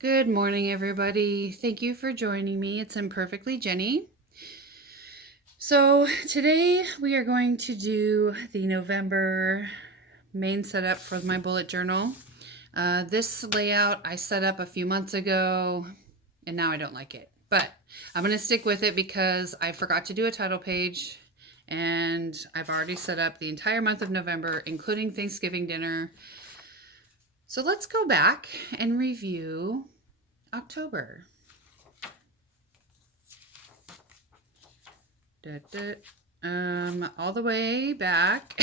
Good morning, everybody. Thank you for joining me. It's Imperfectly Jenny. So, today we are going to do the November main setup for my bullet journal. This layout I set up a few months ago, and now I don't like it. But I'm going to stick with it because I forgot to do a title page, and I've already set up the entire month of November, including Thanksgiving dinner. So, let's go back and review October. All the way back.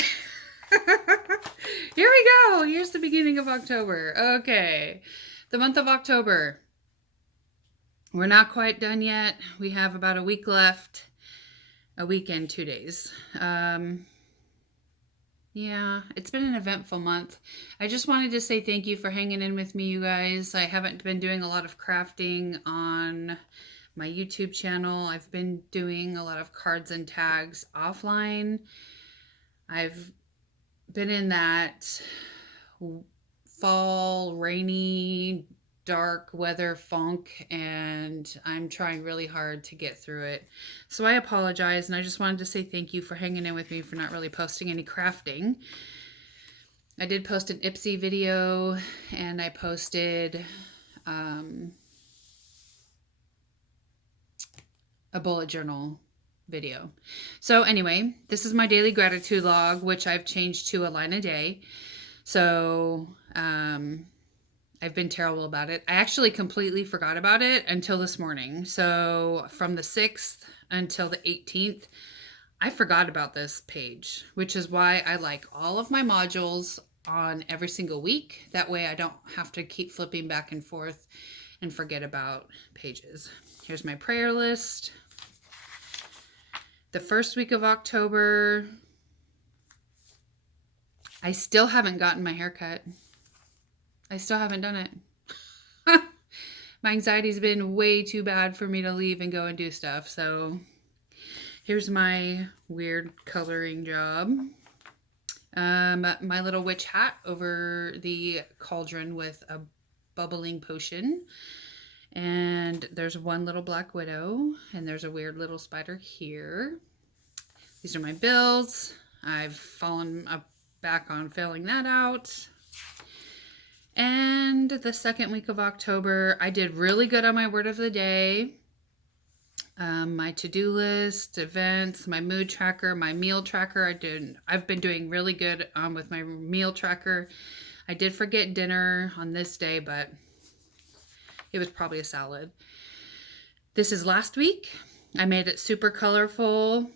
Here we go. Here's the beginning of October. Okay. The month of October. We're not quite done yet. We have about a week left. A week and 2 days. Yeah, it's been an eventful month. I just wanted to say thank you for hanging in with me, you guys. I haven't been doing a lot of crafting on my YouTube channel. I've been doing a lot of cards and tags offline. I've been in that fall, rainy, dark weather funk, and I'm trying really hard to get through it. So I apologize, and I just wanted to say thank you for hanging in with me for not really posting any crafting. I did post an Ipsy video, and I posted a bullet journal video. So anyway, this is my daily gratitude log, which I've changed to a line a day. So I've been terrible about it. I actually completely forgot about it until this morning. So from the 6th until the 18th, I forgot about this page, which is why I like all of my modules on every single week. That way I don't have to keep flipping back and forth and forget about pages. Here's my prayer list. The first week of October, I still haven't gotten my hair cut. I still haven't done it. My anxiety's been way too bad for me to leave and go and do stuff. So here's my weird coloring job. My little witch hat over the cauldron with a bubbling potion. And there's one little black widow, and there's a weird little spider here. These are my bills. I've fallen back on filling that out. And the second week of October, I did really good on my word of the day, my to-do list, events, my mood tracker, my meal tracker. I've been doing really good with my meal tracker. I did forget dinner on this day, but it was probably a salad. This is last week. I made it super colorful.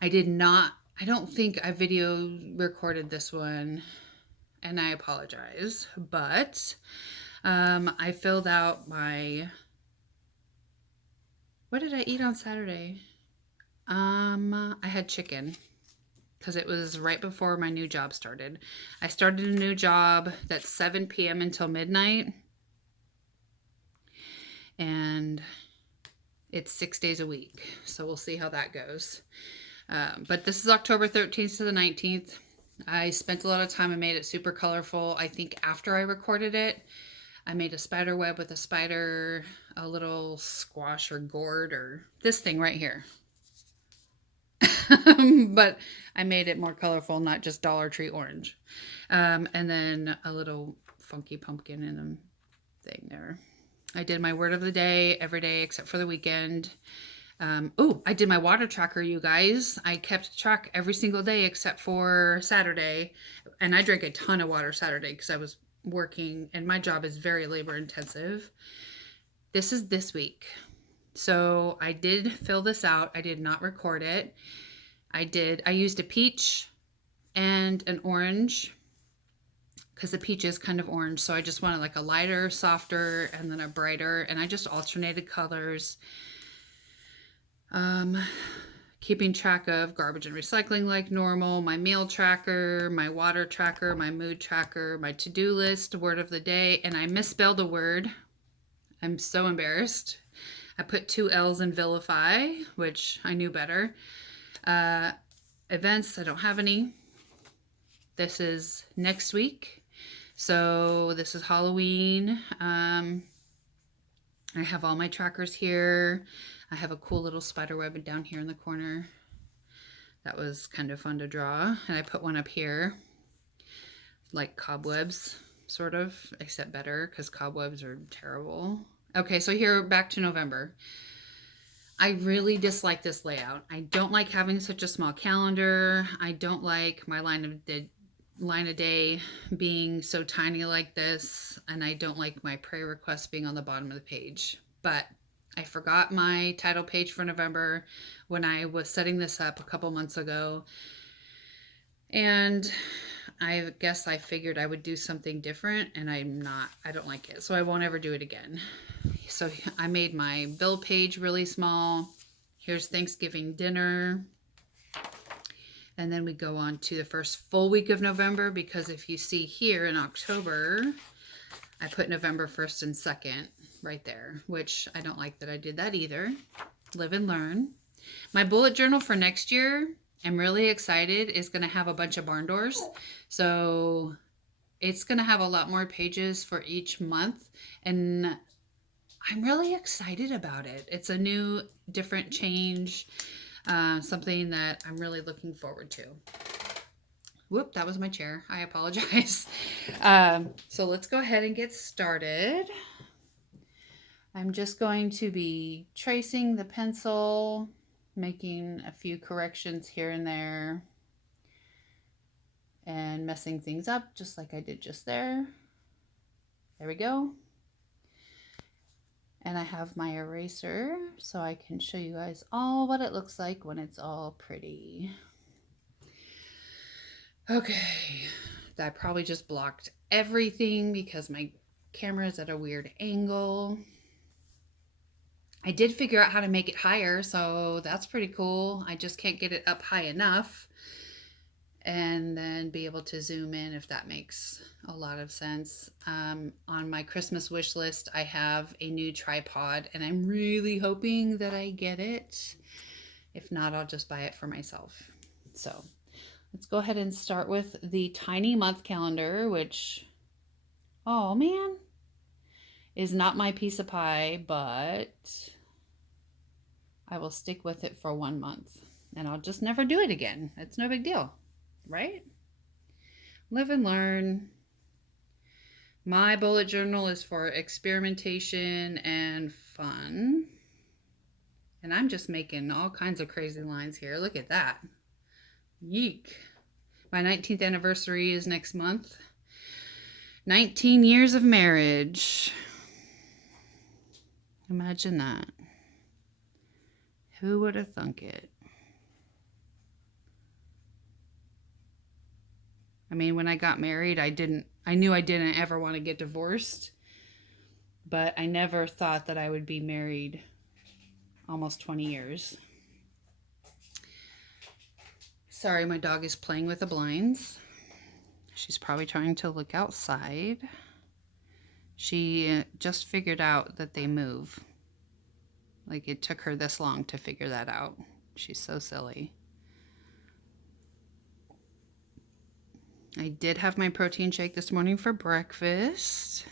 I don't think I video recorded this one, and I apologize, but I filled out my, what did I eat on Saturday? I had chicken because it was right before my new job started. I started a new job that's 7 p.m. until midnight, and it's 6 days a week, so we'll see how that goes. But this is October 13th to the 19th. I spent a lot of time. I made it super colorful. I think after I recorded it, I made a spider web with a spider, a little squash or gourd, or this thing right here. But I made it more colorful, not just Dollar Tree orange. And then a little funky pumpkin in a thing there. I did my word of the day every day except for the weekend. I did my water tracker, you guys. I kept track every single day except for Saturday. And I drank a ton of water Saturday because I was working, and my job is very labor intensive. This is this week. So I did fill this out. I did not record it. I used a peach and an orange because the peach is kind of orange. So I just wanted like a lighter, softer, and then a brighter. And I just alternated colors. Keeping track of garbage and recycling like normal, my meal tracker, my water tracker, my mood tracker, my to-do list, word of the day, and I misspelled a word. I'm so embarrassed. I put 2 L's in vilify, which I knew better. Events, I don't have any. This is next week. So this is Halloween. I have all my trackers here. I have a cool little spider web down here in the corner. That was kind of fun to draw. And I put one up here, like cobwebs, sort of, except better because cobwebs are terrible. Okay, so here, back to November. I really dislike this layout. I don't like having such a small calendar. I don't like my line of day being so tiny like this, and I don't like my prayer requests being on the bottom of the page. But I forgot my title page for November when I was setting this up a couple months ago, and I guess I figured I would do something different, and I don't like it, so I won't ever do it again. So I made my bill page really small. Here's Thanksgiving dinner. And then we go on to the first full week of November, because if you see here in October, I put November 1st and 2nd right there, which I don't like that I did that either. Live and learn. My bullet journal for next year, I'm really excited, is going to have a bunch of barn doors. So it's going to have a lot more pages for each month, and I'm really excited about it. It's a new, different change, something that I'm really looking forward to. Whoop, that was my chair. I apologize. So let's go ahead and get started. I'm just going to be tracing the pencil, making a few corrections here and there, and messing things up just like I did just there. There we go. And I have my eraser so I can show you guys all what it looks like when it's all pretty. Okay, I probably just blocked everything because my camera is at a weird angle. I did figure out how to make it higher, so that's pretty cool. I just can't get it up high enough, and then be able to zoom in, if that makes a lot of sense. On my Christmas wish list, I have a new tripod, and I'm really hoping that I get it. If not, I'll just buy it for myself. So let's go ahead and start with the tiny month calendar, which, oh man, is not my piece of pie, but I will stick with it for 1 month, and I'll just never do it again. It's no big deal. Right? Live and learn. My bullet journal is for experimentation and fun. And I'm just making all kinds of crazy lines here. Look at that. Yeek. My 19th anniversary is next month. 19 years of marriage. Imagine that. Who would have thunk it? I mean, when I got married, I knew I didn't ever want to get divorced, but I never thought that I would be married almost 20 years. Sorry, my dog is playing with the blinds. She's probably trying to look outside. She just figured out that they move. Like, it took her this long to figure that out. She's so silly. I did have my protein shake this morning for breakfast.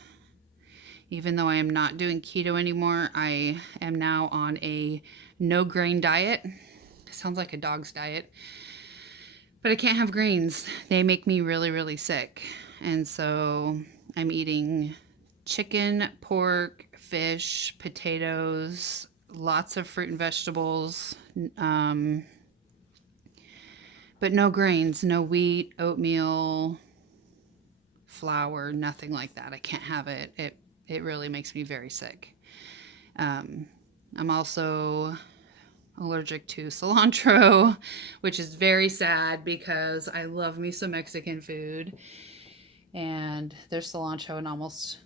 Even though I am not doing keto anymore, I am now on a no grain diet. It sounds like a dog's diet. But I can't have grains. They make me really, really sick. And so I'm eating chicken, pork, fish, potatoes, lots of fruit and vegetables, but no grains, no wheat, oatmeal, flour, nothing like that. I can't have it. It really makes me very sick. I'm also allergic to cilantro, which is very sad because I love me some Mexican food. And there's cilantro in almost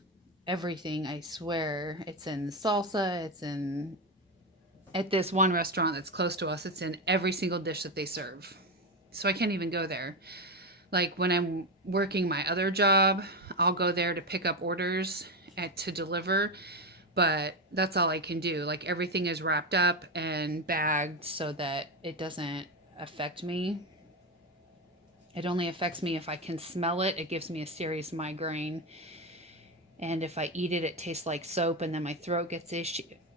everything, I swear. It's in salsa, it's in, at this one restaurant that's close to us, it's in every single dish that they serve. So I can't even go there. Like when I'm working my other job, I'll go there to pick up orders to deliver, but that's all I can do. Like everything is wrapped up and bagged so that it doesn't affect me. It only affects me if I can smell it. It gives me a serious migraine. And if I eat it, it tastes like soap, and then my throat gets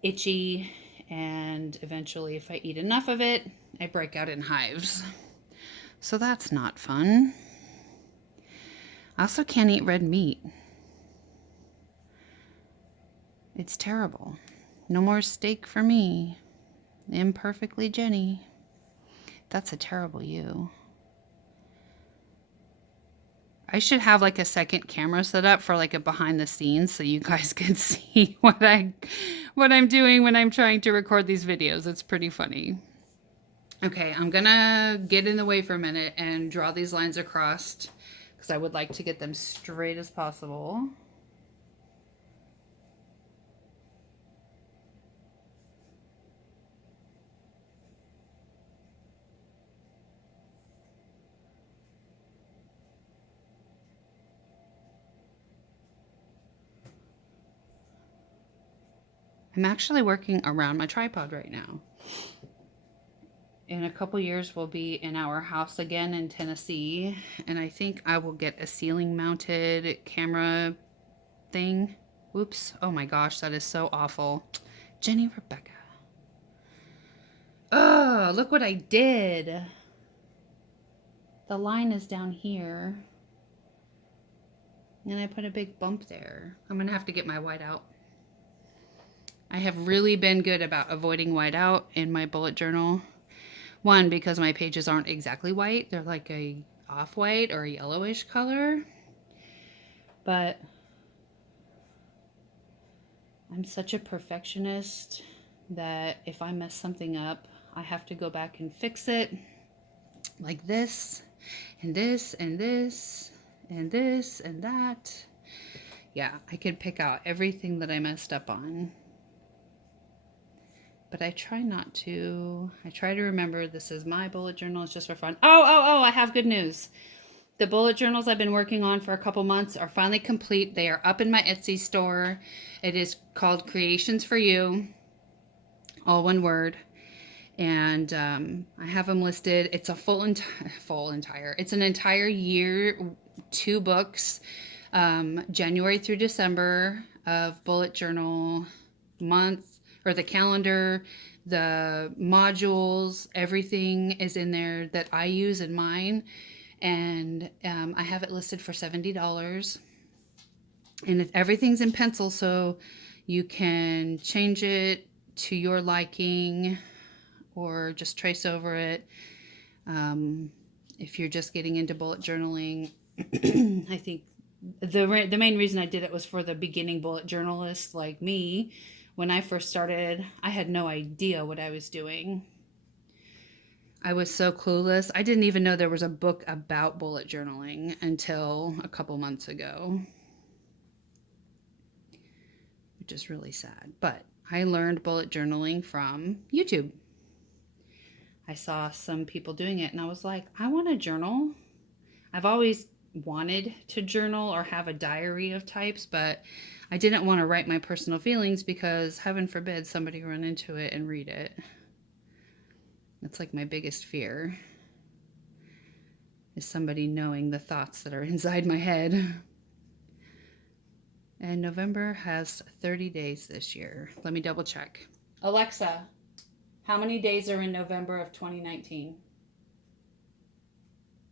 itchy. And eventually, if I eat enough of it, I break out in hives. So that's not fun. I also can't eat red meat. It's terrible. No more steak for me. Imperfectly Jenny. That's a terrible you. I should have like a second camera set up for like a behind the scenes so you guys can see what I'm doing when I'm trying to record these videos. It's pretty funny. Okay, I'm gonna get in the way for a minute and draw these lines across because I would like to get them straight as possible. I'm actually working around my tripod right now. In a couple years, we'll be in our house again in Tennessee, and I think I will get a ceiling mounted camera thing. Oops. Oh my gosh, that is so awful. Jenny Rebecca. Oh, look what I did. The line is down here. And I put a big bump there. I'm going to have to get my whiteout. I have really been good about avoiding whiteout in my bullet journal. One, because my pages aren't exactly white. They're like a off-white or a yellowish color. But I'm such a perfectionist that if I mess something up, I have to go back and fix it. Like this, and this, and this, and this, and that. Yeah, I could pick out everything that I messed up on. But I try not to. I try to remember this is my bullet journal. It's just for fun. Oh, I have good news. The bullet journals I've been working on for a couple months are finally complete. They are up in my Etsy store. It is called Creations for You. All one word. And I have them listed. It's a it's an entire year, 2 books, January through December of bullet journal month, or the calendar, the modules, everything is in there that I use in mine. And I have it listed for $70. And everything's in pencil, so you can change it to your liking or just trace over it. If you're just getting into bullet journaling, I think the main reason I did it was for the beginning bullet journalist like me. When I first started, I had no idea what I was doing. I was so clueless. I didn't even know there was a book about bullet journaling until a couple months ago, which is really sad. But I learned bullet journaling from YouTube. I saw some people doing it and I was like, I want to journal. I've always wanted to journal or have a diary of types, but I didn't want to write my personal feelings because heaven forbid somebody run into it and read it. That's like my biggest fear, is somebody knowing the thoughts that are inside my head. And November has 30 days this year. Let me double check. Alexa, how many days are in November of 2019?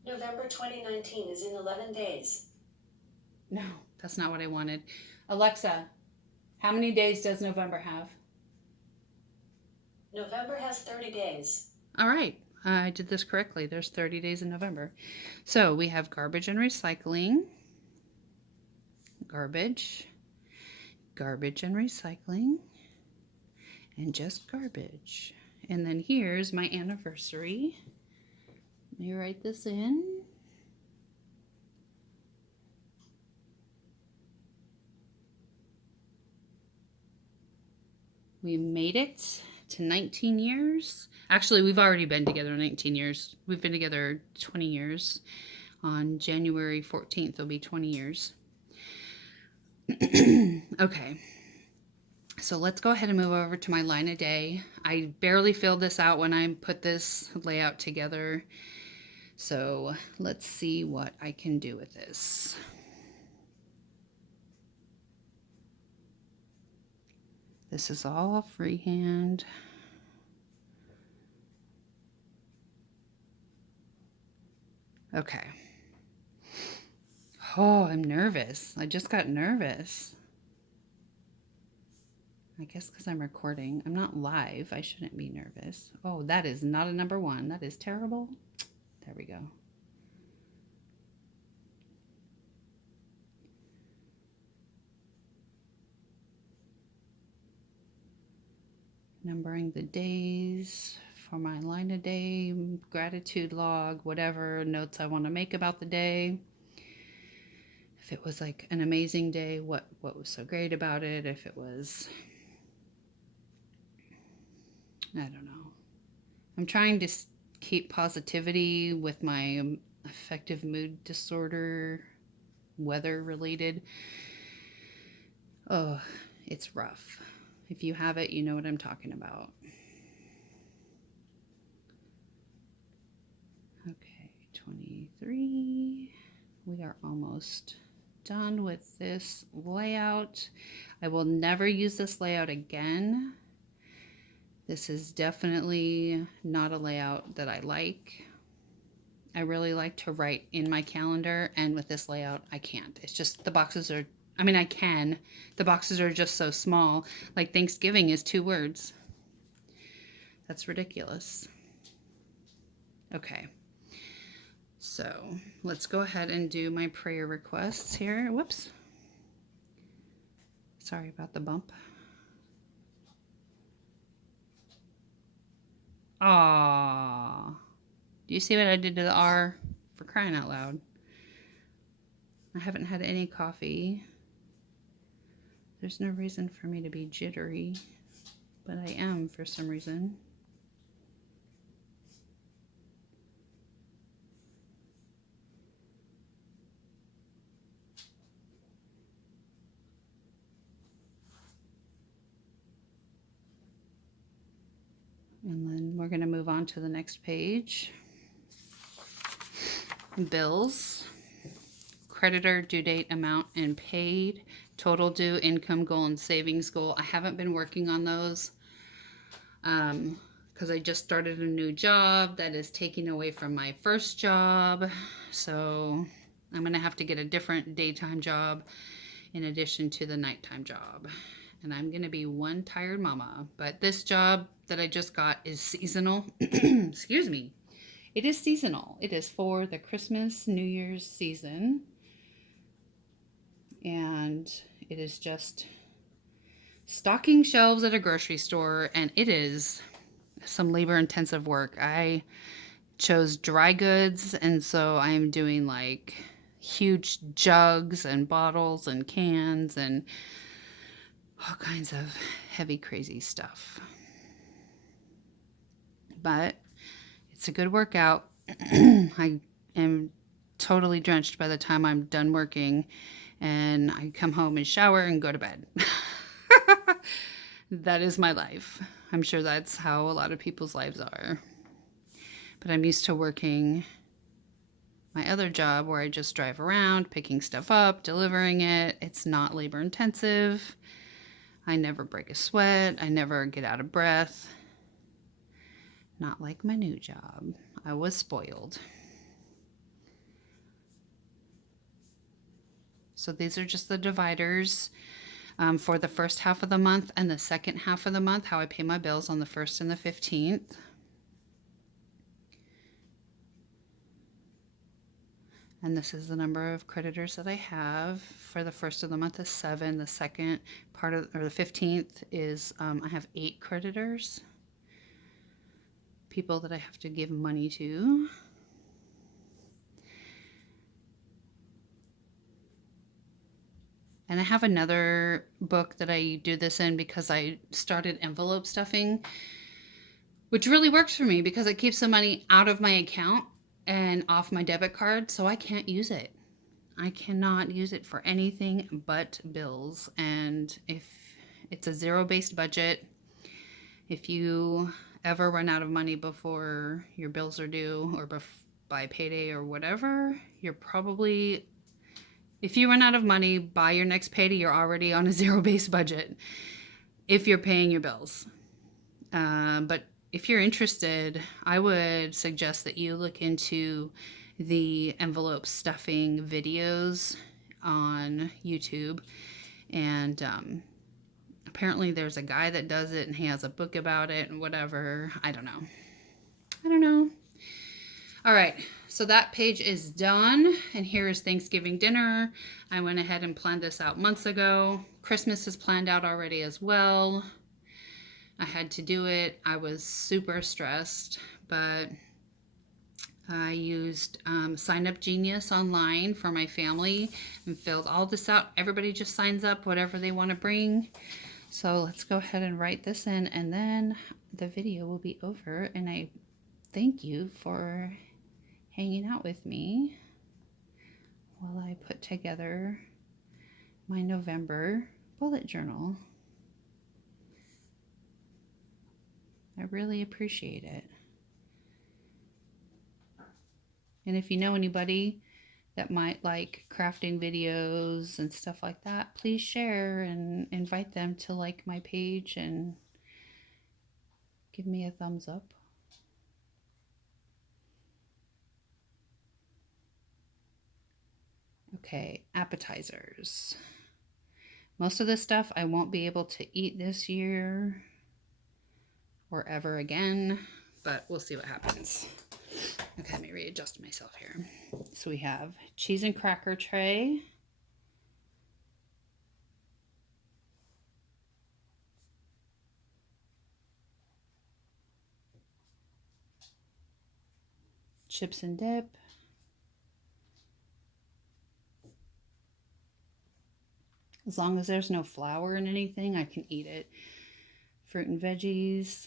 November 2019 is in 11 days. No, that's not what I wanted. Alexa, how many days does November have? November has 30 days. All right, I did this correctly. There's 30 days in November. So we have garbage and recycling. Garbage. Garbage and recycling. And just garbage. And then here's my anniversary. Let me write this in. We made it to 19 years. Actually, we've already been together 19 years. We've been together 20 years. On January 14th, it'll be 20 years. Okay. So let's go ahead and move over to my line a day. I barely filled this out when I put this layout together. So let's see what I can do with this. This is all freehand. Okay. Oh, I'm nervous. I just got nervous. I guess because I'm recording. I'm not live. I shouldn't be nervous. Oh, that is not a number one. That is terrible. There we go. Numbering the days for my line a day, gratitude log, whatever notes I want to make about the day. If it was like an amazing day, what was so great about it? If it was, I don't know. I'm trying to keep positivity with my affective mood disorder, weather related. Oh, it's rough. If you have it, you know what I'm talking about. Okay, 23. We are almost done with this layout. I will never use this layout again. This is definitely not a layout that I like. I really like to write in my calendar, and with this layout, I can't. It's just the boxes are, I mean, I can. The boxes are just so small. Like Thanksgiving is 2 words. That's ridiculous. Okay. So let's go ahead and do my prayer requests here. Whoops. Sorry about the bump. Aww. Do you see what I did to the R? For crying out loud. I haven't had any coffee. There's no reason for me to be jittery, but I am for some reason. And then we're going to move on to the next page. Bills, creditor, due date, amount, and paid, total due, income goal, and savings goal. I haven't been working on those because I just started a new job that is taking away from my first job. So I'm going to have to get a different daytime job in addition to the nighttime job. And I'm going to be one tired mama. But this job that I just got is seasonal. Excuse me. It is seasonal. It is for the Christmas, New Year's season. And it is just stocking shelves at a grocery store. And it is some labor intensive work. I chose dry goods. And so I'm doing like huge jugs and bottles and cans and all kinds of heavy, crazy stuff. But it's a good workout. I am totally drenched by the time I'm done working, and I come home and shower and go to bed. That is my life. I'm sure that's how a lot of people's lives are. But I'm used to working my other job where I just drive around, picking stuff up, delivering it. It's not labor intensive. I never break a sweat. I never get out of breath. Not like my new job. I was spoiled. So these are just the dividers for the first half of the month and the second half of the month, how I pay my bills on the 1st and the 15th. And this is the number of creditors that I have. For the first of the month is 7. The second part of, or the 15th is I have 8 creditors. People that I have to give money to. And I have another book that I do this in because I started envelope stuffing, which really works for me because it keeps the money out of my account and off my debit card, so I can't use it. I cannot use it for anything but bills. And if it's a zero-based budget, if you ever run out of money before your bills are due or by payday or whatever, you're probably, if you run out of money by your next payday, you're already on a zero-based budget if you're paying your bills. But if you're interested, I would suggest that you look into the envelope stuffing videos on YouTube. And apparently there's a guy that does it and he has a book about it and whatever. I don't know. All right, so that page is done, and here is Thanksgiving dinner. I went ahead and planned this out months ago. Christmas is planned out already as well. I had to do it. I was super stressed, but I used Sign Up Genius online for my family and filled all this out. Everybody just signs up whatever they want to bring. So let's go ahead and write this in, and then the video will be over, and I thank you for hanging out with me while I put together my November bullet journal. I really appreciate it. And if you know anybody that might like crafting videos and stuff like that, please share and invite them to like my page and give me a thumbs up. Okay, appetizers. Most of this stuff I won't be able to eat this year or ever again, but we'll see what happens. Okay, let me readjust myself here. So we have cheese and cracker tray. Chips and dip. As long as there's no flour in anything, I can eat it. Fruit and veggies.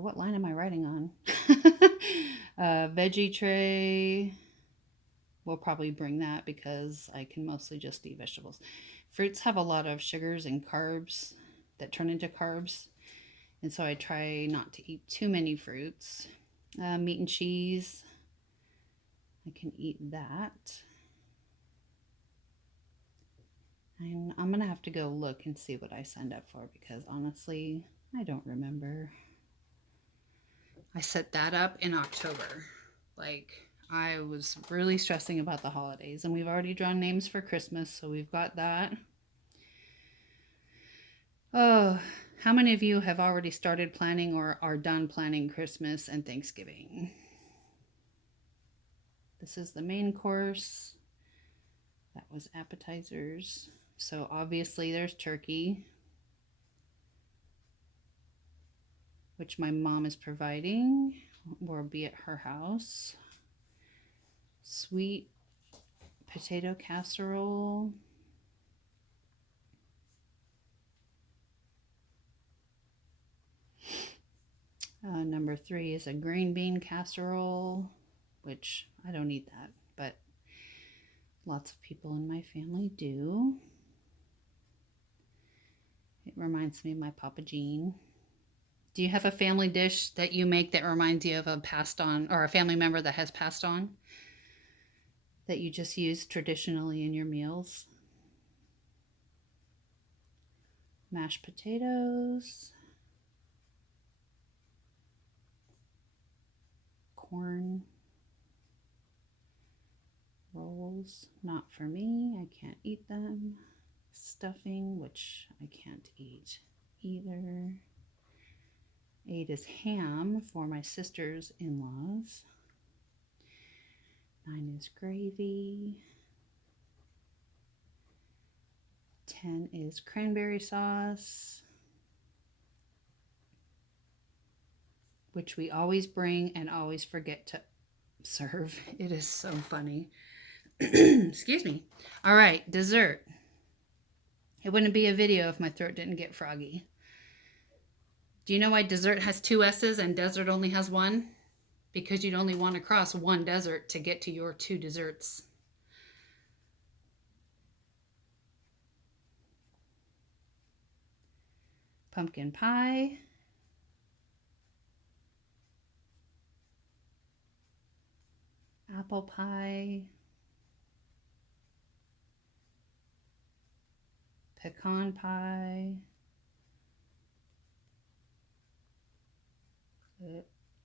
What line am I writing on? Veggie tray. We'll probably bring that because I can mostly just eat vegetables. Fruits have a lot of sugars and carbs that turn into carbs, and so I try not to eat too many fruits. Meat and cheese. I can eat that. And I'm going to have to go look and see what I signed up for because honestly, I don't remember. I set that up in October. Like, I was really stressing about the holidays, and we've already drawn names for Christmas, so we've got that. Oh, how many of you have already started planning or are done planning Christmas and Thanksgiving? This is the main course. That was appetizers. So obviously there's turkey, which my mom is providing, or be at her house. Sweet potato casserole. Number 3 is a green bean casserole, which I don't eat that, but lots of people in my family do. It reminds me of my Papa Gene. Do you have a family dish that you make that reminds you of a passed on, or a family member that has passed on, that you just use traditionally in your meals? Mashed potatoes. Corn rolls, not for me, I can't eat them. Stuffing, which I can't eat either. 8 is ham for my sister's in-laws. 9 is gravy. 10 is cranberry sauce, which we always bring and always forget to serve. It is so funny. Excuse me. All right, dessert. It wouldn't be a video if my throat didn't get froggy. Do you know why dessert has 2 S's and desert only has 1? Because you'd only want to cross 1 desert to get to your 2 desserts. pumpkin pie, apple pie, pecan pie.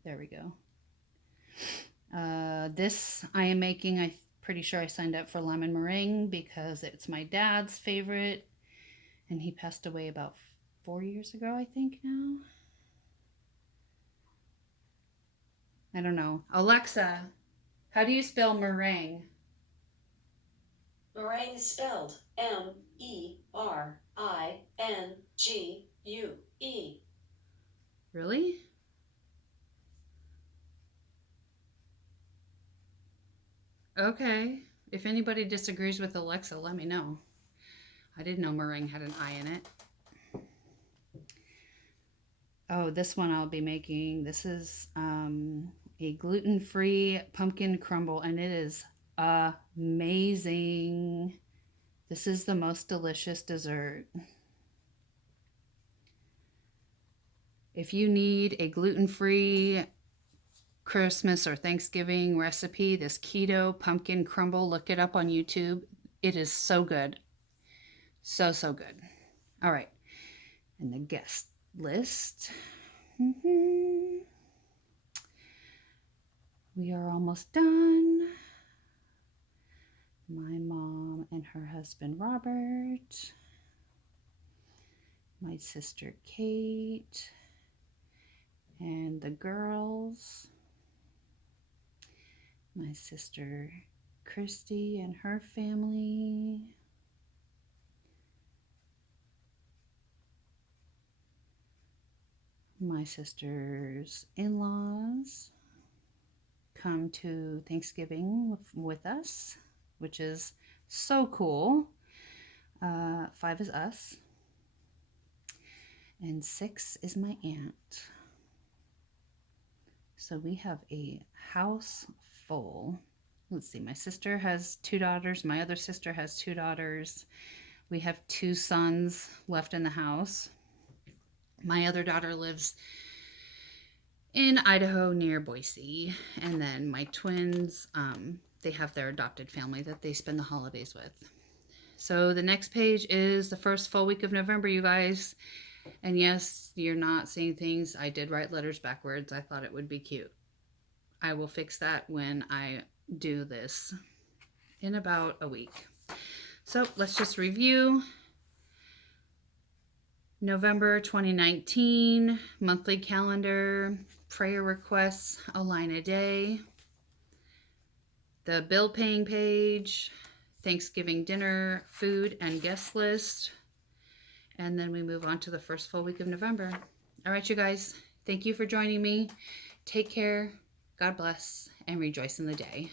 There we go. This I am making, I'm pretty sure I signed up for lemon meringue because it's my dad's favorite. And he passed away about 4 years ago, I think now. I don't know. Alexa, how do you spell meringue? Meringue is spelled Meringue. Really? Okay. If anybody disagrees with Alexa, let me know. I didn't know meringue had an I in it. Oh, this one I'll be making. This is a gluten-free pumpkin crumble, and it is amazing. This is the most delicious dessert. If you need a gluten-free Christmas or Thanksgiving recipe, this keto pumpkin crumble, look it up on YouTube. It is so good. So good. All right. And the guest list. We are almost done. My mom and her husband Robert. My sister Kate. And the girls. My sister Christy and her family. My sister's in-laws come to Thanksgiving with us, which is so cool. 5 is us, and 6 is my aunt. So we have a house full. Let's see, my sister has 2 daughters. My other sister has 2 daughters. We have 2 sons left in the house. My other daughter lives in Idaho near Boise. And then my twins, they have their adopted family that they spend the holidays with. So the next page is the first full week of November, you guys. And yes, you're not seeing things. I did write letters backwards. I thought it would be cute. I will fix that when I do this in about a week. So let's just review. November 2019, monthly calendar, prayer requests, a line a day, the bill paying page, Thanksgiving dinner, food and guest list, and then we move on to the first full week of November. All right, you guys, thank you for joining me. Take care, God bless, and rejoice in the day.